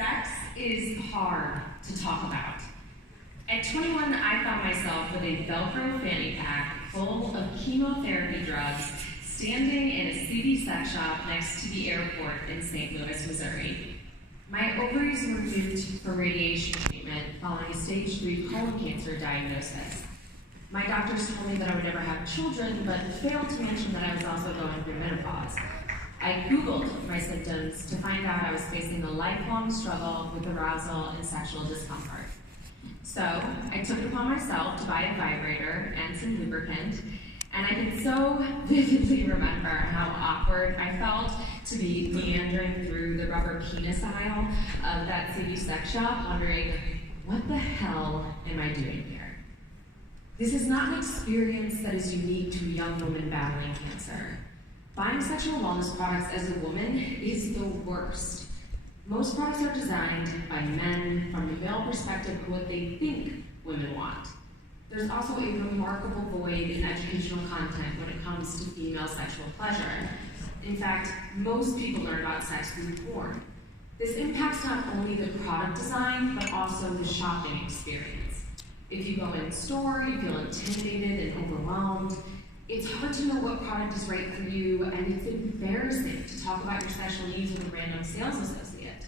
Sex is hard to talk about. At 21, I found myself with a Velcro fanny pack full of chemotherapy drugs standing in a seedy sex shop next to the airport in St. Louis, Missouri. My ovaries were removed for radiation treatment following a stage 3 colon cancer diagnosis. My doctors told me that I would never have children, but failed to mention that I was also going through menopause. I Googled my symptoms to find out I was facing a lifelong struggle with arousal and sexual discomfort. So I took it upon myself to buy a vibrator and some lubricant, and I can so vividly remember how awkward I felt to be meandering through the rubber penis aisle of that city sex shop, wondering, what the hell am I doing here? This is not an experience that is unique to a young woman battling cancer. Buying sexual wellness products as a woman is the worst. Most products are designed by men from the male perspective of what they think women want. There's also a remarkable void in educational content when it comes to female sexual pleasure. In fact, most people learn about sex through porn. This impacts not only the product design, but also the shopping experience. If you go in a store, you feel intimidated and overwhelmed. It's hard to know what product is right for you, and it's embarrassing to talk about your sexual needs with a random sales associate.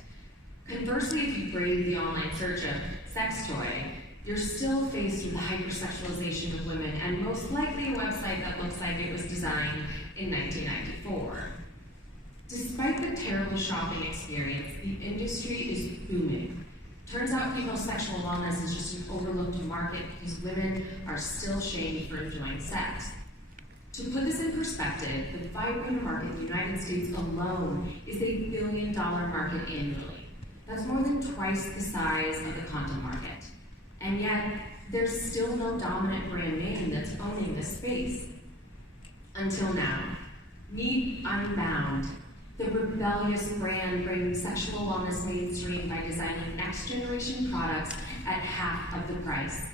Conversely, if you brave the online search of sex toy, you're still faced with the hypersexualization of women, and most likely a website that looks like it was designed in 1994. Despite the terrible shopping experience, the industry is booming. Turns out female sexual wellness is just an overlooked market because women are still shamed for enjoying sex. To put this in perspective, the vibrator market in the United States alone is $1 billion market annually. That's more than twice the size of the condom market. And yet, there's still no dominant brand name that's owning this space. Until now. Meet Unbound, the rebellious brand bringing sexual wellness mainstream by designing next-generation products at half of the price.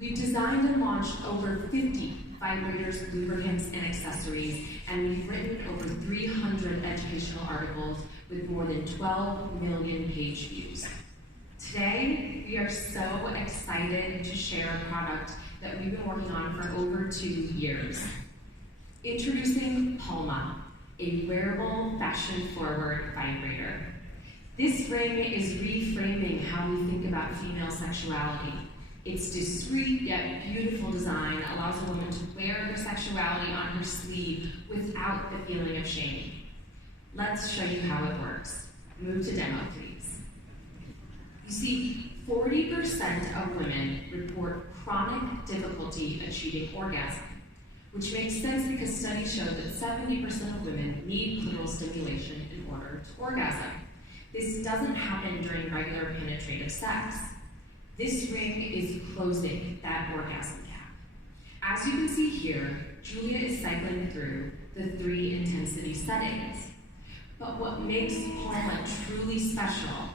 We've designed and launched over 50 vibrators, lubricants, and accessories, and we've written over 300 educational articles with more than 12 million page views. Today, we are so excited to share a product that we've been working on for over 2 years. Introducing Palma, a wearable, fashion-forward vibrator. This ring is reframing how we think about female sexuality. Its discreet yet beautiful design allows a woman to wear her sexuality on her sleeve without the feeling of shame. Let's show you how it works. Move to demo, please. You see, 40% of women report chronic difficulty achieving orgasm, which makes sense because studies show that 70% of women need clitoral stimulation in order to orgasm. This doesn't happen during regular penetrative sex. This ring is closing that orgasm gap. As you can see here, Julia is cycling through the 3 intensity settings. But what makes Palma truly special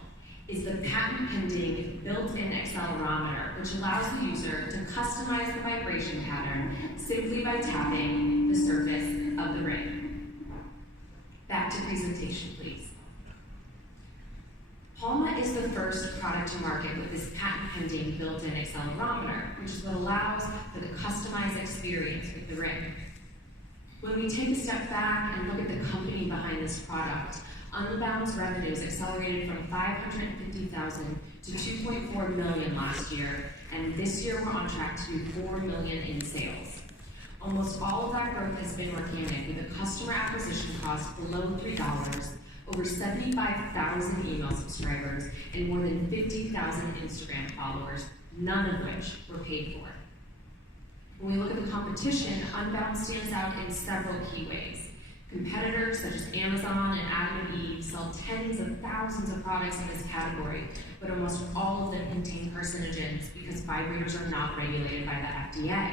is the patent-pending built-in accelerometer, which allows the user to customize the vibration pattern simply by tapping the surface of the ring. Back to presentation, please. Palma is the first product to market with this patent-pending built-in accelerometer, which is what allows for the customized experience with the ring. When we take a step back and look at the company behind this product, Unbound's revenues accelerated from $550,000 to $2.4 million last year, and this year we're on track to do $4 million in sales. Almost all of that growth has been organic, with a customer acquisition cost below $3, over 75,000 email subscribers, and more than 50,000 Instagram followers, none of which were paid for. When we look at the competition, Unbound stands out in several key ways. Competitors such as Amazon and Adam and Eve sell tens of thousands of products in this category, but almost all of them contain carcinogens because vibrators are not regulated by the FDA.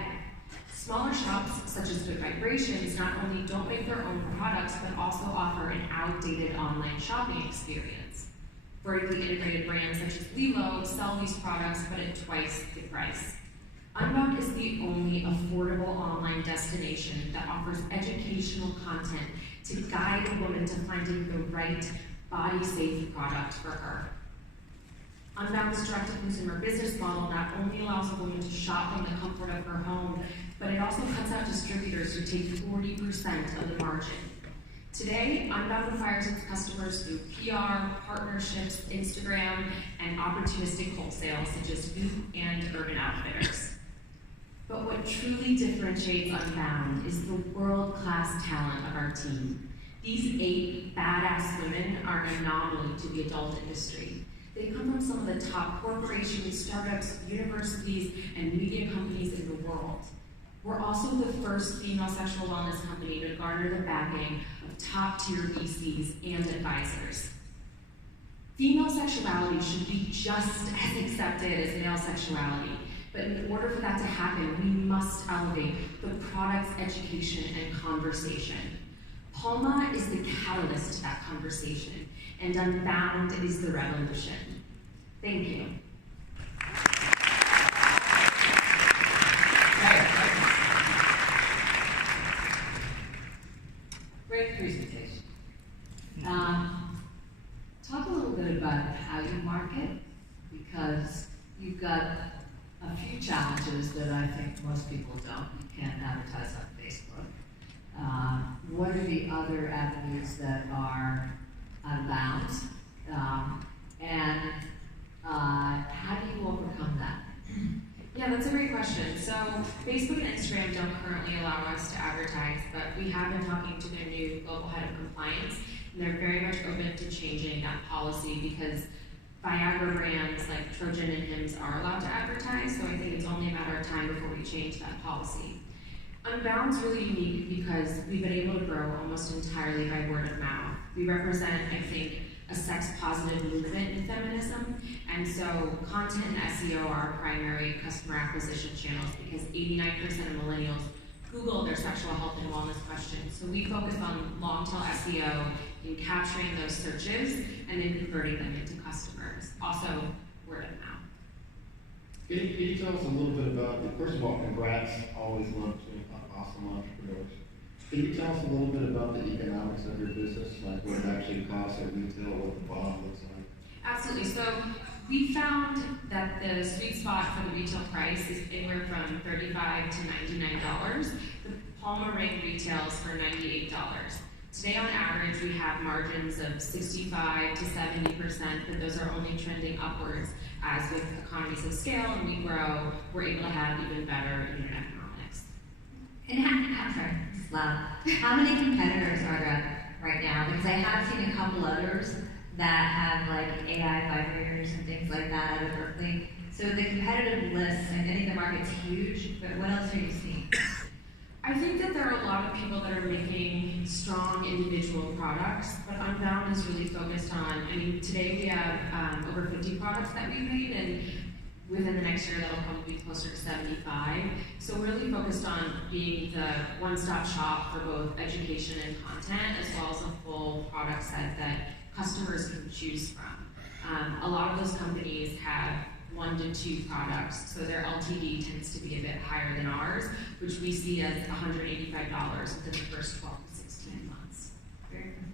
Smaller shops, such as Good Vibrations, not only don't make their own products, but also offer an outdated online shopping experience. Vertically integrated brands such as Lilo sell these products, but at twice the price. Unbound is the only affordable online destination that offers educational content to guide a woman to finding the right body-safe product for her. Unbound's direct-to-consumer business model not only allows a woman to shop in the comfort of her home, but it also cuts out distributors who take 40% of the margin. Today, Unbound acquires its customers through PR, partnerships, Instagram, and opportunistic wholesale, such as Goop and Urban Outfitters. But what truly differentiates Unbound is the world-class talent of our team. These 8 badass women are an anomaly to the adult industry. They come from some of the top corporations, startups, universities, and media companies in the world. We're also the first female sexual wellness company to garner the backing of top-tier VCs and advisors. Female sexuality should be just as accepted as male sexuality, but in order for that to happen, we must elevate the product's education and conversation. Palma is the catalyst to that conversation, and Unbound is the revolution. Thank you. Great presentation. Talk a little bit about how you market, because you've got a few challenges that I think most people don't. You can't advertise on Facebook. What are the other avenues that are Unbound? How do you overcome that? Yeah, that's a great question. So Facebook and Instagram don't currently allow us to advertise, but we have been talking to their new global head of compliance, and they're very much open to changing that policy because Viagra brands like Trojan and Hims are allowed to advertise, so I think it's only a matter of time before we change that policy. Unbound's really unique because we've been able to grow almost entirely by word of mouth. We represent, I think, a sex-positive movement in feminism, and so content and SEO are our primary customer acquisition channels because 89% of millennials Google their sexual health and wellness questions. So we focus on long-tail SEO in capturing those searches and then converting them into customers. Also, word of mouth. Can you tell us a little bit about, first of all, congrats, always love to awesome entrepreneurs. Can you tell us a little bit about the economics of your business, like what it actually costs at retail, what the bond looks like? Absolutely. So we found that the sweet spot for the retail price is anywhere from $35 to $99. The Palma ring retails for $98. Today, on average, we have margins of 65 to 70%, but those are only trending upwards as with economies of scale and we grow, we're able to have even better unit economics. And how many competitors are there right now? Because I have seen a couple others that have like AI vibrators and things like that out of Berkeley. So the competitive list, I think the market's huge, but what else are you seeing? I think that there are a lot of people that are making strong individual products, but Unbound is really focused on, today we have over 50 products that we've made, and within the next year that'll probably be closer to 75. So we're really focused on being the one-stop shop for both education and content, as well as a full product set that customers can choose from. A lot of those companies have 1 to 2 products, so their LTV tends to be a bit higher than ours, which we see as $185 within the first 12 to 16 months. Very good.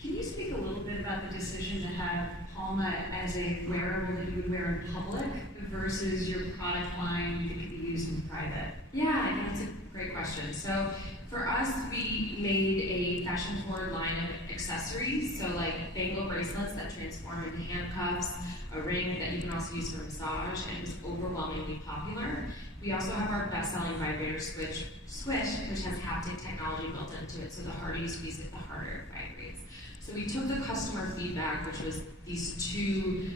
Can you speak a little bit about the decision to have Palma as a wearable that you would wear in public versus your product line that could be used in private? Yeah, I think that's a great question. So for us, we made a fashion-forward line of accessories, so like bangle bracelets that transform into handcuffs, a ring that you can also use for massage, and it was overwhelmingly popular. We also have our best-selling vibrator Squish, which has haptic technology built into it, so the harder you squeeze it, the harder it vibrates. So we took the customer feedback, which was these 2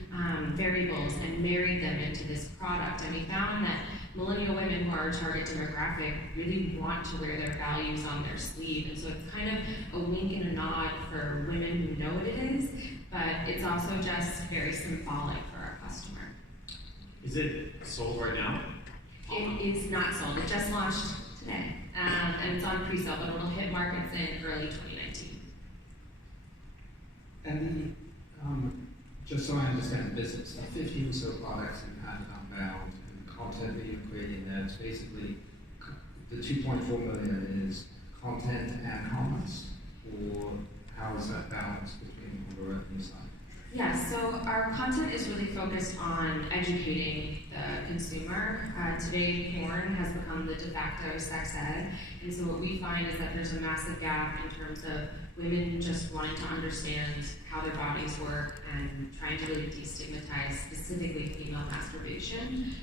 variables, and married them into this product, and we found that millennial women who are our target demographic really want to wear their values on their sleeve, and so it's kind of a wink and a nod for women who know what it is, but it's also just very symbolic for our customer. Is it sold right now? It is not sold. It just launched today, and it's on pre-sale, but it'll hit markets in early 2019. And just so I understand the business, 50 or so products you had Unbound, and the content that you're creating there, it's basically the 2.4 million is content and commerce, or how is that balance between? your revenue side? Yeah, so our content is really focused on educating the consumer. Today, porn has become the de facto sex ed, and so what we find is that there's a massive gap in terms of women just wanting to understand how their bodies work and trying to really destigmatize specifically female masturbation.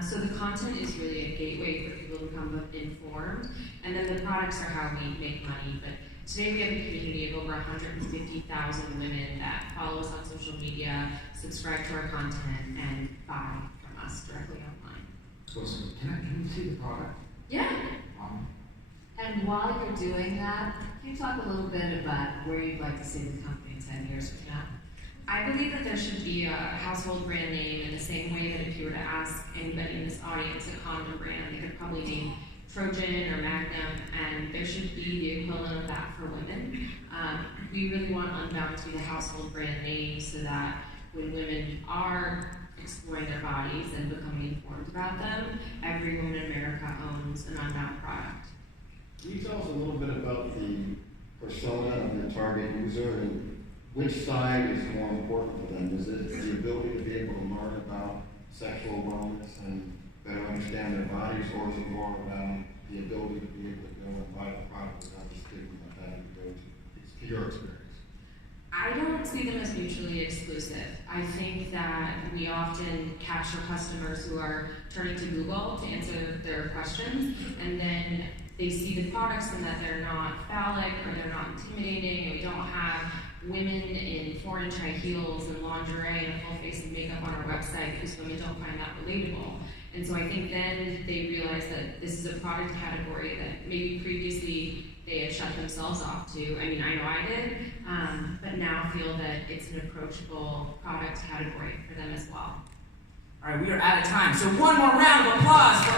So the content is really a gateway for people to become informed, and then the products are how we make money. But today we have a community of over 150,000 women that follow us on social media, subscribe to our content, and buy from us directly online. Awesome. Can we see the product? Yeah. And while you're doing that, can you talk a little bit about where you'd like to see the company 10 years from now? I believe that there should be a household brand name in the same way that if you were to ask anybody in this audience a condom brand, they could probably name Trojan or Magnum, and there should be the equivalent of that for women. We really want Unbound to be the household brand name so that when women are exploring their bodies and becoming informed about them, every woman in America owns an Unbound product. Can you tell us a little bit about the persona of your target user and which side is more important for them? Is it the ability to be able to learn about sexual wellness and better understand their bodies, or is it more about the ability to be able to go and buy the product without the stigma that that would go to? It's your experience. I don't see them as mutually exclusive. I think that we often capture customers who are turning to Google to answer their questions, and then they see the products and that they're not phallic or they're not intimidating, and we don't have women in 4-inch high heels and lingerie and a full face of makeup on our website because women don't find that relatable. And so I think then they realize that this is a product category that maybe previously they had shut themselves off to. I mean, I know I did, but now feel that it's an approachable product category for them as well. All right, we are out of time. So one more round of applause for